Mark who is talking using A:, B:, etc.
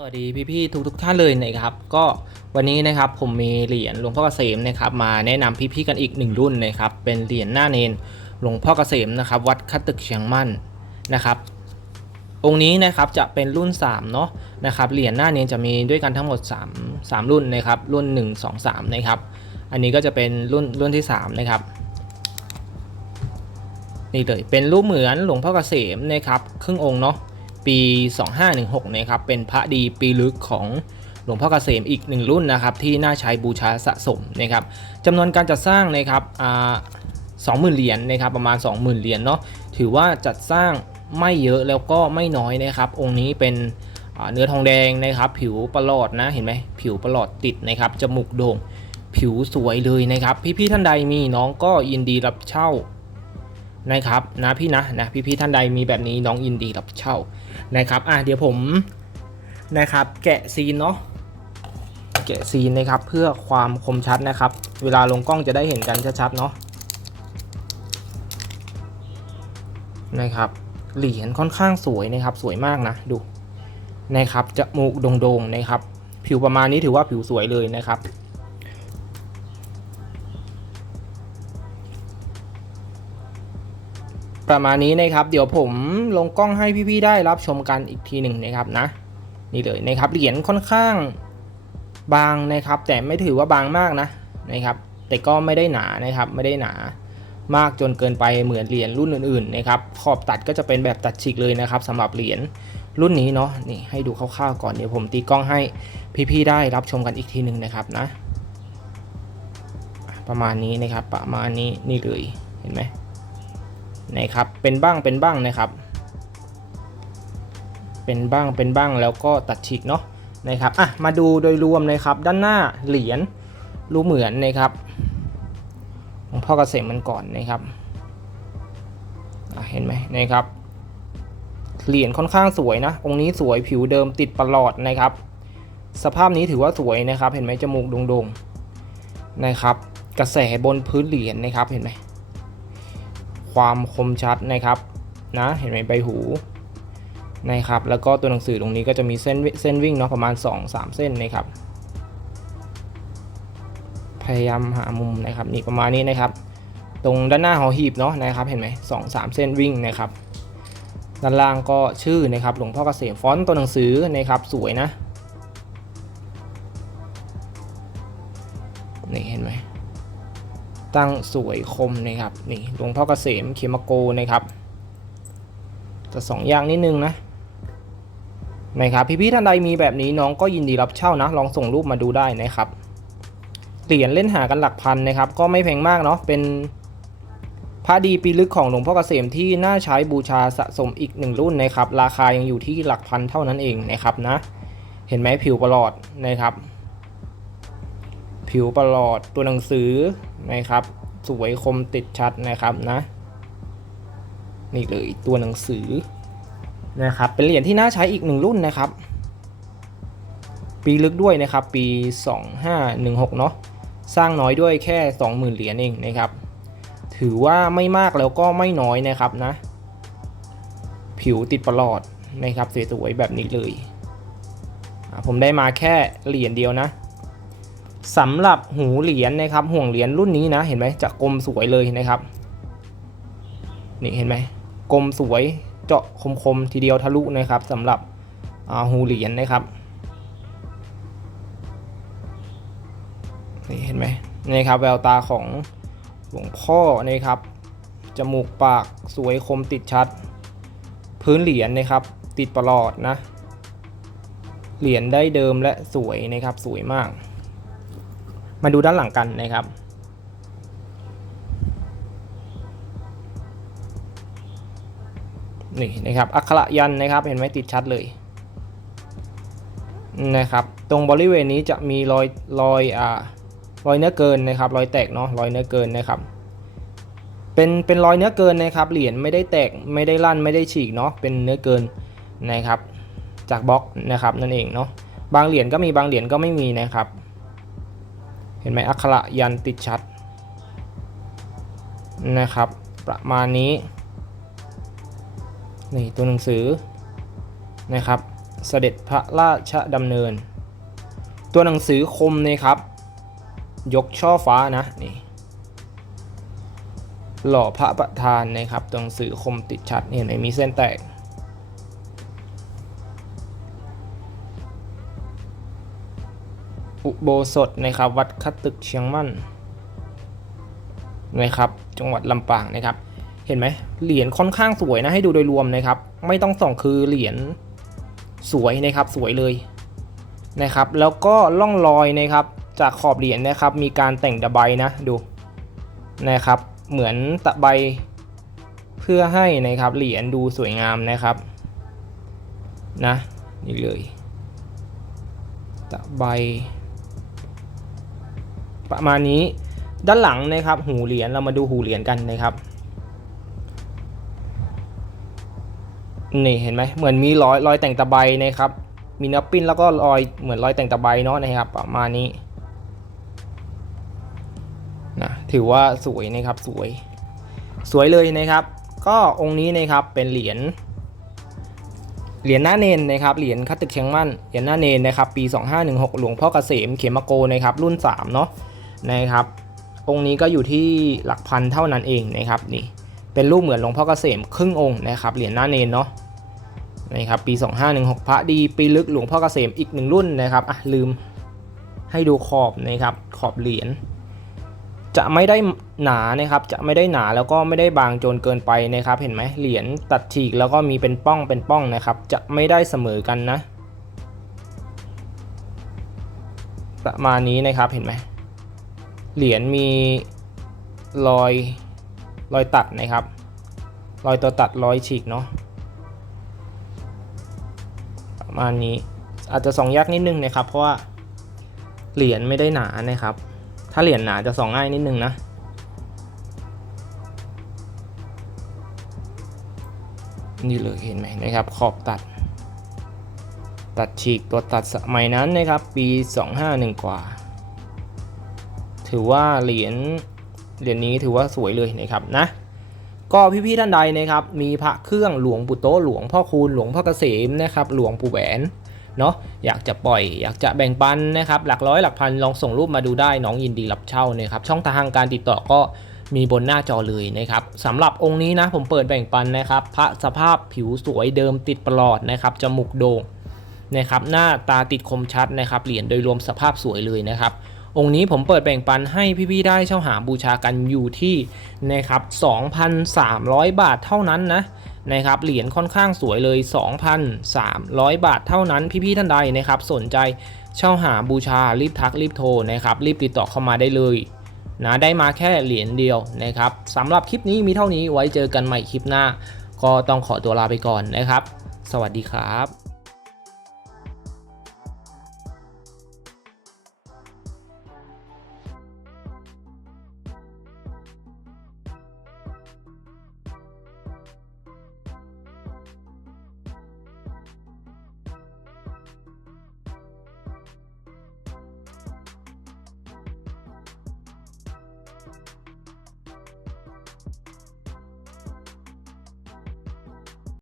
A: สวัสดีพี่ๆทุกทุกๆท่านเลยนะครับ ก็วันนี้นะครับผมมีเหรียญหลวงพ่อเกษมนะครับมาแนะนำพี่ๆกันอีกหนึ่งรุ่นนะครับเป็นเหรียญหน้าเนนหลวงพ่อเกษมนะครับวัดคัตตึกเชียงมั่นนะครับ องค์นี้นะครับจะเป็นรุ่น3เนาะนะครับเหรียญหน้าเนนจะมีด้วยกันทั้งหมด 3 3 รุ่นนะครับรุ่น 1 2 3นะครับอันนี้ก็จะเป็นรุ่นรุ่นที่3นะครับนี่เลยเป็นรูปเหมือนหลวงพ่อเกษมนะครับครึ่งองค์เนาะ ปี 2516นะครับเป็นพระดีปีลึกของหลวงพ่อเกษมอีกหนึ่งรุ่นนะครับที่น่าใช้บูชาสะสมนะครับจำนวนการจัดสร้างนะครับสองหมื่นเหรียญนะครับประมาณ 20,000เหรียญเนาะถือว่าจัดสร้างไม่เยอะแล้วก็ไม่น้อยนะครับ องค์นี้เป็นเนื้อทองแดงนะครับ ผิวประหลอดนะเห็นไหมผิวประหลอดติดนะครับจมูกโด่งผิวสวยเลยนะครับ พี่ๆท่านใดมีน้องก็ยินดีรับเช่า นะครับนะพี่นะนะพี่ๆท่านใดมีแบบนี้น้องยินดีรับเช่านะครับอะเดี๋ยวผมนะครับ แกะซีนเนาะแกะซีนนะครับเพื่อความคมชัดนะครับ เวลาลงกล้องจะได้เห็นกันชัดๆเนาะนะครับเหรียญค่อนข้างสวยนะครับสวยมากนะดูนะครับจมูกโด่งๆนะครับ ผิวประมาณนี้ถือว่าผิวสวยเลยนะครับ ประมาณนี้นะครับ เดี๋ยวผมลงกล้องให้พี่ๆได้รับชมกันอีกทีหนึ่งนะครับนะ นี่เลยนะครับเหรียญค่อนข้างบางนะครับ แต่ไม่ถือว่าบางมากนะนะครับ แต่ก็ไม่ได้หนานะครับไม่ได้หนามากจนเกินไปเหมือนเหรียญรุ่นอื่นๆนะครับขอบตัดก็จะเป็นแบบตัดฉีกเลยนะครับสำหรับเหรียญรุ่นนี้เนาะนี่ให้ดูคร่าวๆก่อนเดี๋ยวผมตีกล้องให้พี่ๆได้รับชมกันอีกทีหนึ่งนะครับนะ ประมาณนี้นะครับประมาณนี้นี่เลยเห็นไหม นะครับ เป็นบ้างเป็นบ้างนะครับ เป็นบ้างเป็นบ้างแล้วก็ตัดฉีกเนาะนะครับอะมาดูโดยรวมนะครับ ด้านหน้าเหรียญรูเหมือนนะครับหลวงพ่อเกษมมันก่อนนะครับเห็นไหมนะครับเหรียญค่อนข้างสวยนะ องค์นี้สวยผิวเดิมติดประหลอดนะครับ สภาพนี้ถือว่าสวยนะครับ เห็นไหมจมูกโด่งๆนะครับ กระแสบนพื้นเหรียญนะครับเห็นไหม ความคมชัดนะครับนะเห็นไหมใบหูนะครับแล้วก็ตัวหนังสือตรงนี้ก็จะมีเส้นเส้นวิ่งเนาะประมาณ 2-3 เส้นนะครับ พยายามหามุมนะครับนี่ประมาณนี้นะครับ ตรงด้านหน้าหอหีบเนาะนะครับเห็นไหมสองสามเส้นวิ่งนะครับด้านล่างก็ชื่อนะครับหลวงพ่อเกษมฟอนต์ตัวหนังสือนะครับสวยนะ ตั้งสวยคมนะครับนี่หลวงพ่อเกษมเขมโกนะครับแต่สองอย่างนิดนึงนะนะครับพี่ๆท่านใดมีแบบนี้น้องก็ยินดีรับเช่านะ ลองส่งรูปมาดูได้นะครับเหรียญเล่นหากันหลักพันนะครับ ก็ไม่แพงมากเนาะเป็นพระดีปีลึกของหลวงพ่อเกษมที่น่าใช้บูชาสะสมอีกหนึ่งรุ่นนะครับ ราคายังอยู่ที่หลักพันเท่านั้นเองนะครับนะ เห็นไหมผิวประหลอดนะครับ ผิวประหลอดตัวหนังสือนะครับ สวยคมติดชัดนะครับนะนี่เลยตัวหนังสือนะครับ เป็นเหรียญที่น่าใช้อีกหนึ่งรุ่นนะครับ ปีลึกด้วยนะครับ ปี 2516 เนาะสร้างน้อยด้วยแค่ 20,000 เหรียญเองนะครับ ถือว่าไม่มากแล้วก็ไม่น้อยนะครับนะ ผิวติดประหลอดนะครับสวยๆแบบนี้เลย ผมได้มาแค่เหรียญเดียวนะ สำหรับหูเหรียญนะครับ ห่วงเหรียญรุ่นนี้นะ เห็นไหมจะกลมสวยเลยนะครับ นี่เห็นไหมกลมสวยเจาะคมๆทีเดียวทะลุนะครับสำหรับหูเหรียญนะครับนี่เห็นไหมนี่ครับแววตาของหลวงพ่อนะครับจมูกปากสวยคมติดชัด พื้นเหรียญนะครับ ติดประหลอดนะ เหรียญได้เดิมและสวยนะครับสวยมาก มาดูด้านหลังกันนะครับ นี่นะครับอักขระยันนะครับ เห็นไหมติดชัดเลยนะครับ ตรงบริเวณนี้จะมีรอยรอยอ่ารอยเนื้อเกินนะครับ รอยแตกเนาะรอยเนื้อเกินนะครับเป็นเป็นรอยเนื้อเกินนะครับ เหรียญไม่ได้แตกไม่ได้ลั่นไม่ได้ฉีกเนาะเป็นเนื้อเกินนะครับ จากบล็อกนะครับนั่นเองเนาะบางเหรียญก็มีบางเหรียญก็ไม่มีนะครับ เห็นไหมอักขระยันติดชัดนะครับ ประมาณนี้นี่ตัวหนังสือนะครับเสด็จพระราชดำเนิน ตัวหนังสือคมนะครับ ยกช่อฟ้านะนี่หล่อพระประธานนะครับตัวหนังสือคมติดชัดเห็นไหมมีเส้นแตก โบสถนะครับ วัดคัดตึกเชียงมั่นนะครับจังหวัดลำปางนะครับ เห็นไหมเหรียญค่อนข้างสวยนะให้ดูโดยรวมนะครับ ไม่ต้องส่องคือเหรียญสวยนะครับสวยเลยนะครับ แล้วก็ล่องรอยนะครับ จากขอบเหรียญนะครับ มีการแต่งตะไบนะดูนะครับ เหมือนตะไบเพื่อให้นะครับเหรียญดูสวยงามนะครับนะนี่เลยตะไบ ประมาณนี้ด้านหลังนะครับหูเหรียญเรามาดูหูเหรียญกันนะครับนี่เห็นไหมเหมือนมีรอยรอยแต่งตะไบนะครับมีเนื้อปิ้นแล้วก็รอยเหมือนรอยแต่งตะไบเนาะนะครับ ประมาณนี้นะถือว่าสวยนะครับสวย สวยเลยนะครับ ก็องค์นี้นะครับเป็นเหรียญเหรียญหน้าเนนนะครับเหรียญคัตตึกเชียงมั่นเหรียญหน้าเนนนะครับปี 2516 หลวงพ่อเกษมเขมโกนะครับรุ่น 3 เนาะ นะครับ องค์นี้ก็อยู่ที่หลักพันเท่านั้นเองนะครับนี่เป็นรูปเหมือนหลวงพ่อเกษมครึ่งองค์นะครับเหรียญหน้าเนนเนาะนะครับปี 2516 พระดีปีลึกหลวงพ่อเกษมอีกหนึ่งรุ่นนะครับอะลืมให้ดูขอบนะครับขอบเหรียญจะไม่ได้หนานะครับจะไม่ได้หนาแล้วก็ไม่ได้บางจนเกินไปนะครับ เห็นไหมเหรียญตัดฉีกแล้วก็มีเป็นป้องเป็นป้องนะครับ จะไม่ได้เสมอกันนะ ประมาณนี้นะครับเห็นไหม เหรียญมีรอยรอยตัดนะครับ รอยตัวตัดรอยฉีกเนาะประมาณนี้อาจจะส่องยากนิดนึงนะครับ เพราะว่าเหรียญไม่ได้หนานะครับ ถ้าเหรียญหนาจะส่องง่ายนิดนึงนะนี่เลยเห็นไหมนะครับ ขอบตัด ตัดฉีกตัวตัดสมัยนั้นนะครับ ปี 251 กว่า ถือว่าเหรียญเหรียญนี้ถือว่าสวยเลยนะครับนะก็พี่ๆท่านใดนะครับ มีพระเครื่องหลวงปู่โตหลวงพ่อคูณหลวงพ่อเกษมนะครับ หลวงปู่แหวนเนาะอยากจะปล่อยอยากจะแบ่งปันนะครับ หลักร้อยหลักพันลองส่งรูปมาดูได้น้องยินดีรับเช่านะครับ ช่องทางการติดต่อก็มีบนหน้าจอเลยนะครับสำหรับองค์นี้นะผมเปิดแบ่งปันนะครับ พระสภาพผิวสวยเดิมติดประหลอดนะครับจมูกโด่งนะครับหน้าตาติดคมชัดนะครับเหรียญโดยรวมสภาพสวยเลยนะครับ องค์นี้ผมเปิดแบ่งปันให้พี่ๆได้เช่าหาบูชากันอยู่ที่นะครับ2,300 บาทเท่านั้นนะนะครับเหรียญค่อนข้างสวยเลย 2,300 บาทเท่านั้นพี่ๆท่านใดนะครับสนใจเช่าหาบูชารีบทักรีบโทรนะครับรีบติดต่อเข้ามาได้เลยนะได้มาแค่เหรียญเดียวนะครับสำหรับคลิปนี้มีเท่านี้ไว้เจอกันใหม่คลิปหน้า ก็ต้องขอตัวลาไปก่อนนะครับ สวัสดีครับ